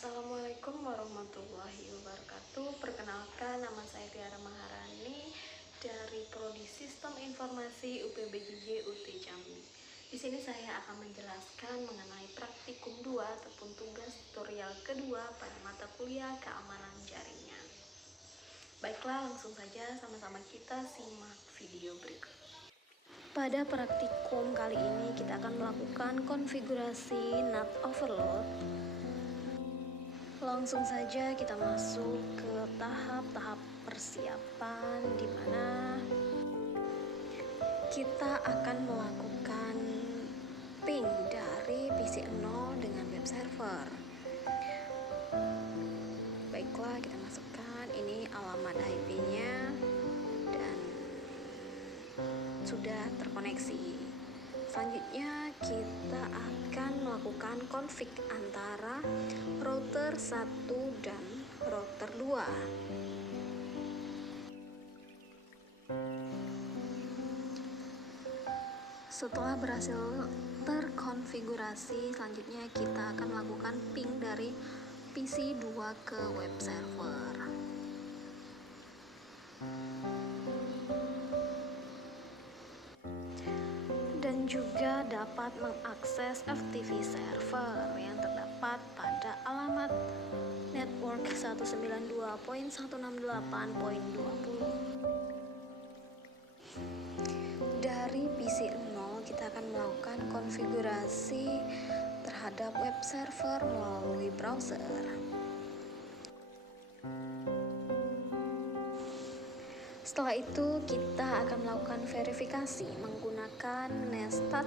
Assalamualaikum warahmatullahi wabarakatuh. Perkenalkan, nama saya Tiara Maharani dari Prodi Sistem Informasi UPBJJ UT Jambi. Di sini saya akan menjelaskan mengenai praktikum 2 ataupun tugas tutorial kedua pada mata kuliah keamanan jaringan. Baiklah, langsung saja sama-sama kita simak video berikut. Pada praktikum kali ini kita akan melakukan konfigurasi NAT overload. Langsung saja kita masuk ke tahap-tahap persiapan di mana kita akan melakukan ping dari PC 0 dengan web server. Baiklah, kita masukkan ini alamat IP-nya dan sudah terkoneksi. Selanjutnya kita akan melakukan config antara router 1 dan router 2. Setelah berhasil terkonfigurasi, selanjutnya kita akan melakukan ping dari PC 2 ke web server. Dan juga dapat mengakses FTP server yang terdapat pada alamat network 192.168.20. Dari PC 0 kita akan melakukan konfigurasi terhadap web server melalui browser. Setelah itu kita akan melakukan verifikasi menggunakan nestat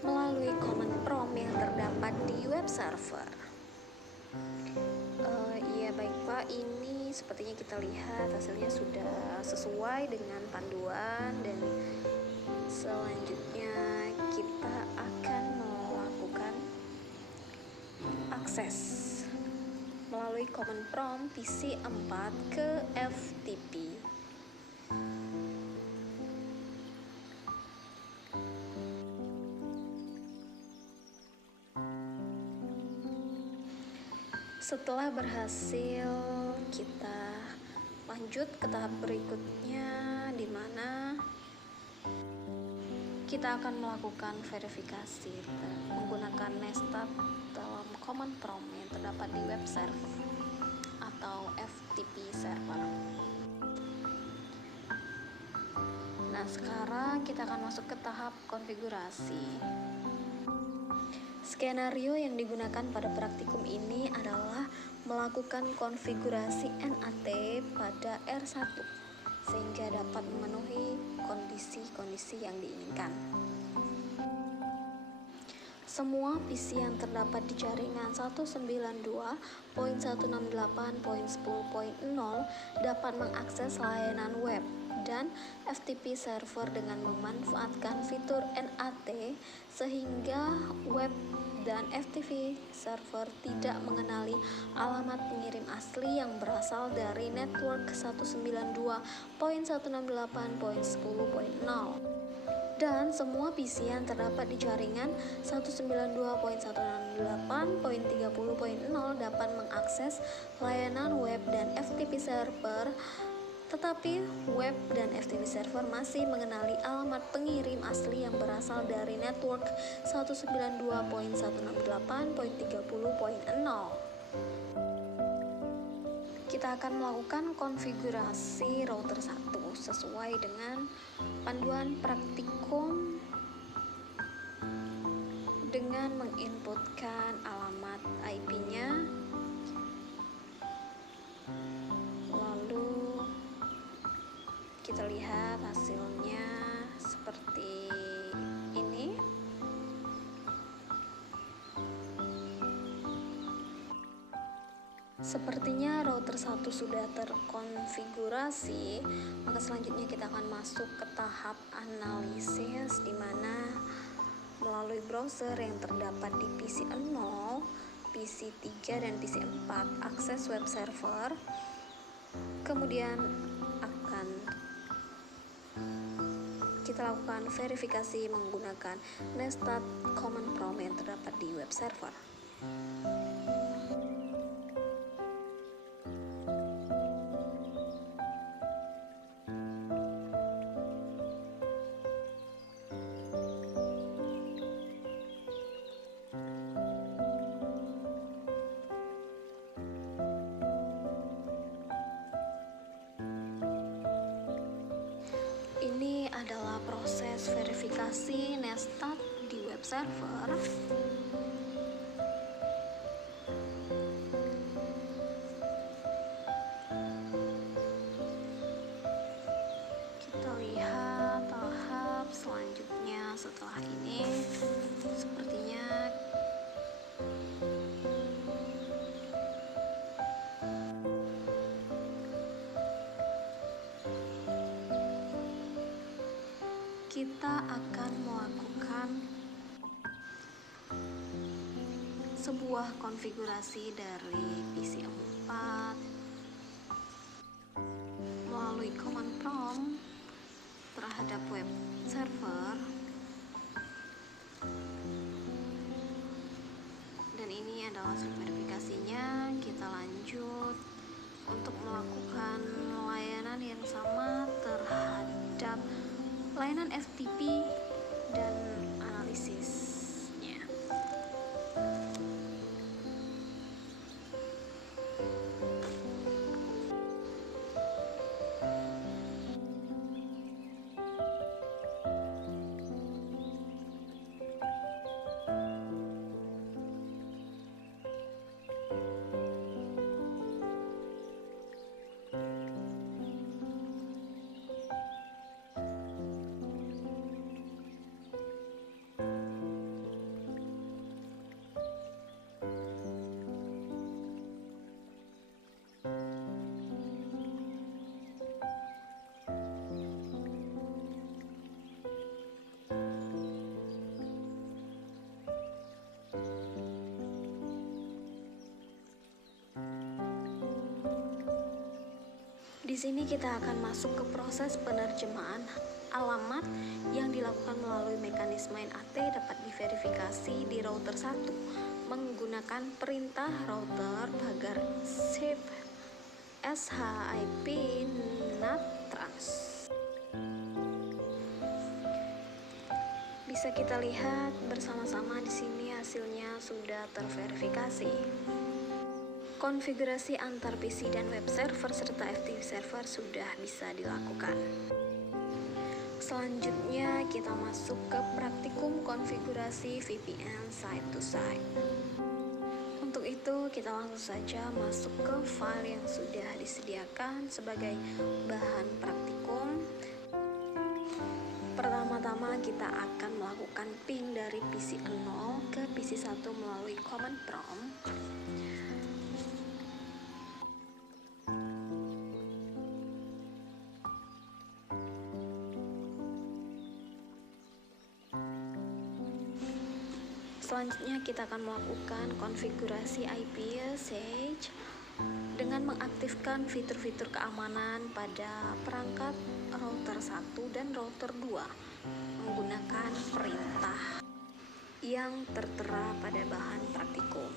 melalui command prompt yang terdapat di web server. Ya baik Pak, ini sepertinya kita lihat hasilnya sudah sesuai dengan panduan, dan selanjutnya kita akan melakukan akses melalui command prompt PC 4 ke FTP. Setelah berhasil, kita lanjut ke tahap berikutnya, di mana kita akan melakukan verifikasi menggunakan nestat dalam command prompt yang terdapat di web server atau FTP server. Nah, sekarang kita akan masuk ke tahap konfigurasi. Skenario yang digunakan pada praktikum ini adalah melakukan konfigurasi NAT pada R1 sehingga dapat memenuhi kondisi-kondisi yang diinginkan. Semua PC yang terdapat di jaringan 192.168.10.0 dapat mengakses layanan web dan FTP server dengan memanfaatkan fitur NAT sehingga web dan FTP server tidak mengenali alamat pengirim asli yang berasal dari network 192.168.10.0. Dan semua PC yang terdapat di jaringan 192.168.30.0 dapat mengakses layanan web dan FTP server, tetapi web dan FTP server masih mengenali alamat pengirim asli yang berasal dari network 192.168.30.0. Kita akan melakukan konfigurasi router 1 sesuai dengan panduan praktikum dengan menginputkan alamat IP-nya, lalu kita lihat hasilnya seperti ini. Sepertinya router 1 sudah terkonfigurasi, maka selanjutnya kita akan masuk ke tahap analisis, di mana melalui browser yang terdapat di PC 0, PC 3, dan PC 4 akses web server, kemudian akan kita lakukan verifikasi menggunakan nestat command prompt yang terdapat di web server. konfigurasi nested di web server, kita lihat tahap selanjutnya setelah ini. Sepertinya kita akan melakukan sebuah konfigurasi dari PC 4 melalui command prompt terhadap web server, dan ini adalah step verifikasinya. Kita lanjut untuk melakukan layanan yang sama terhadap layanan FTP dan analisisnya. Di sini kita akan masuk ke proses penerjemahan alamat yang dilakukan melalui mekanisme NAT dapat diverifikasi di router 1 menggunakan perintah router pagar shift ship NAT trans. Bisa kita lihat bersama-sama di sini hasilnya sudah terverifikasi. Konfigurasi antar PC dan web server serta FTP server sudah bisa dilakukan. Selanjutnya kita masuk ke praktikum konfigurasi VPN site to site. Untuk itu kita langsung saja masuk ke file yang sudah disediakan sebagai bahan praktikum. Pertama-tama kita akan melakukan ping dari PC 0 ke PC 1 melalui command prompt. Selanjutnya kita akan melakukan konfigurasi IP usage dengan mengaktifkan fitur-fitur keamanan pada perangkat router 1 dan router 2 menggunakan perintah yang tertera pada bahan praktikum.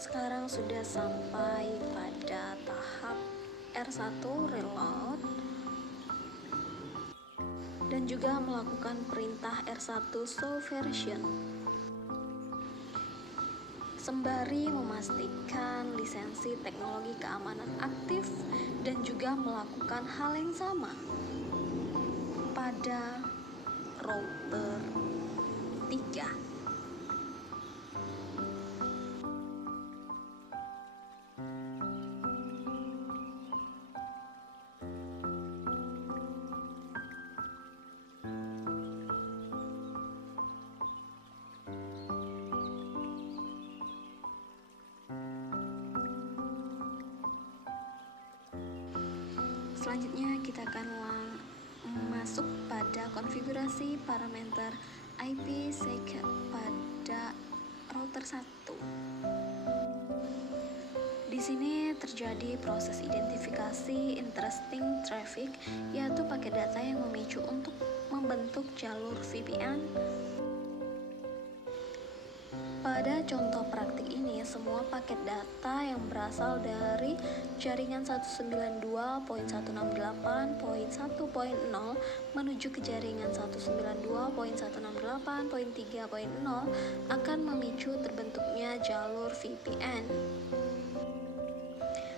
Sekarang sudah sampai pada tahap R1 reload dan juga melakukan perintah R1 show version sembari memastikan lisensi teknologi keamanan aktif dan juga melakukan hal yang sama pada router 3. Selanjutnya kita akan masuk pada konfigurasi parameter IPsec pada router 1. Di sini terjadi proses identifikasi interesting traffic, yaitu paket data yang memicu untuk membentuk jalur VPN. Pada contoh praktik ini, semua paket data yang berasal dari jaringan 192.168.1.0 menuju ke jaringan 192.168.3.0 akan memicu terbentuknya jalur VPN.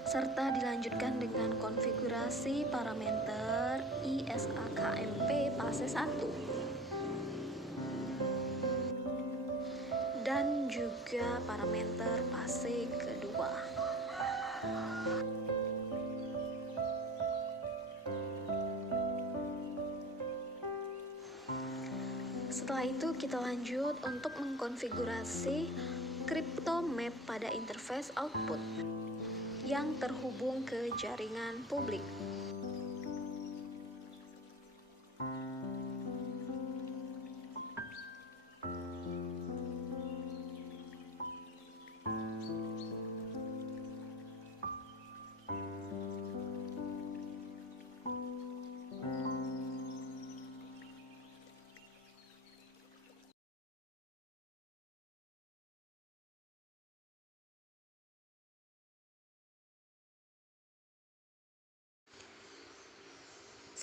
Serta dilanjutkan dengan konfigurasi parameter ISAKMP fase 1 dan juga parameter fase kedua. Setelah itu kita lanjut untuk mengkonfigurasi CryptoMap pada interface output yang terhubung ke jaringan publik.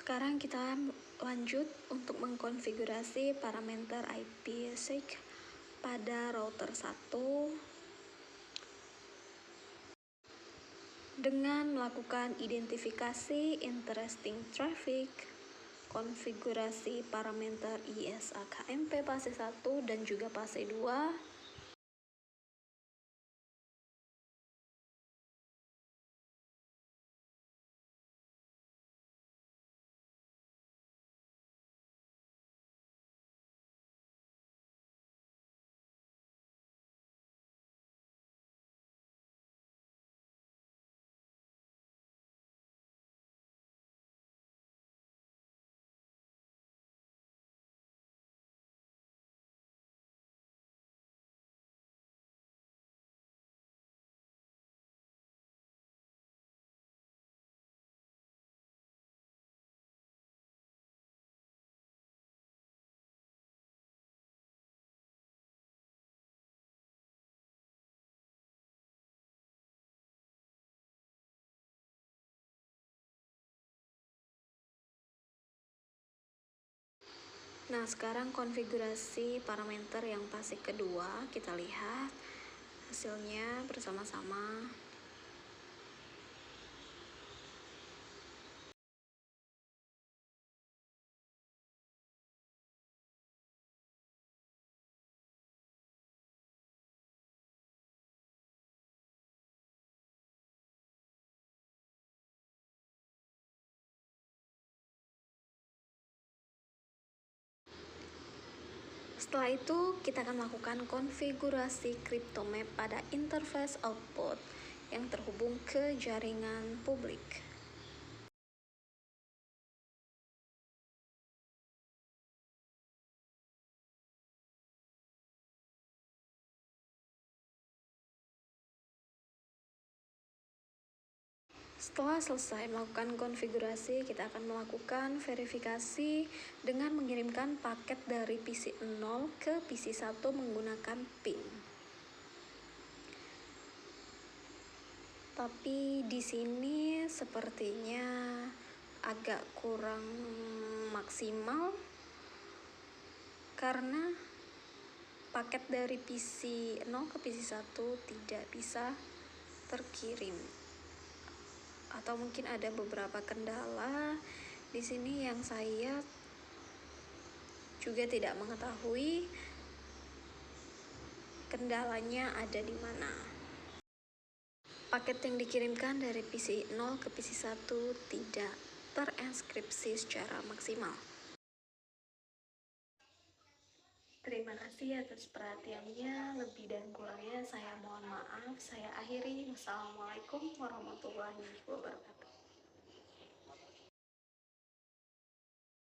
Sekarang kita lanjut untuk mengkonfigurasi parameter IPsec pada router 1 dengan melakukan identifikasi interesting traffic, konfigurasi parameter ISAKMP fase 1 dan juga fase 2. Nah, sekarang konfigurasi parameter yang fase kedua, kita lihat hasilnya bersama-sama. Setelah itu, kita akan melakukan konfigurasi CryptoMap pada interface output yang terhubung ke jaringan publik. Setelah selesai melakukan konfigurasi, kita akan melakukan verifikasi dengan mengirimkan paket dari PC 0 ke PC 1 menggunakan ping. Tapi di sini sepertinya agak kurang maksimal karena paket dari PC 0 ke PC 1 tidak bisa terkirim. Atau mungkin ada beberapa kendala di sini yang saya juga tidak mengetahui kendalanya ada di mana. Paket yang dikirimkan dari PC 0 ke PC 1 tidak terenskripsi secara maksimal. Terima kasih atas perhatiannya. Lebih dan kurangnya saya mohon maaf. Saya akhiri. Wassalamualaikum warahmatullahi wabarakatuh.